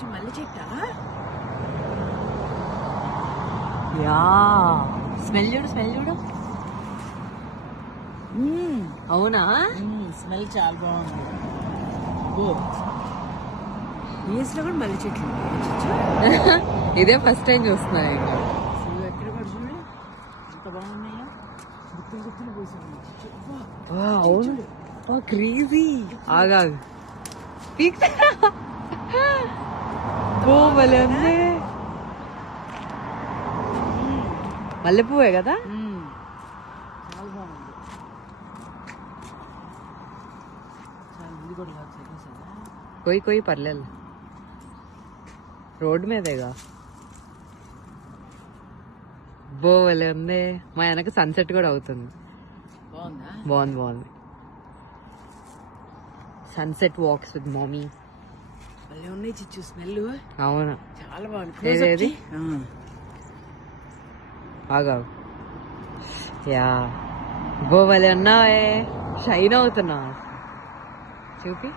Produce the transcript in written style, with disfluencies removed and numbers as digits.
చిచ్చు మల్లె చెట్టా? Yeah smell చూడు, స్మెల్ చూడు. అవునా? స్మెల్ చాలా బాగుంది. ఈస్లో కూడా మల్లె చెట్లు ఇదే ఫస్ట్ టైం చూస్తున్నా నేను. ఎక్కడ కూడా చూడు ఎంత బాగున్నాయో. గుత్తులు గుత్తులు పోసింది. అవును, క్రేజీ. ఆగాగు భలే ఉంది. మల్లెపువ్వే కదా? చాలా బాగుంది. చాలా ఇది కూడా కాదు. కొయ్యి కొయ్యి పర్లేదు, రోడ్డు మీదేగా. భలే ఉంది. మా వెనక సన్సెట్ కూడా అవుతుంది. బాగుందా? బాగుంది బాగుంది. Sunset wax with mummy. భలే ఉన్నాయి చిచ్చు స్మెల్. అవును, చాలా బాగుంది. ఏదేది? ఆగా. యా భలే ఉన్నావే, షైన్ అవుతున్నా. చూపి.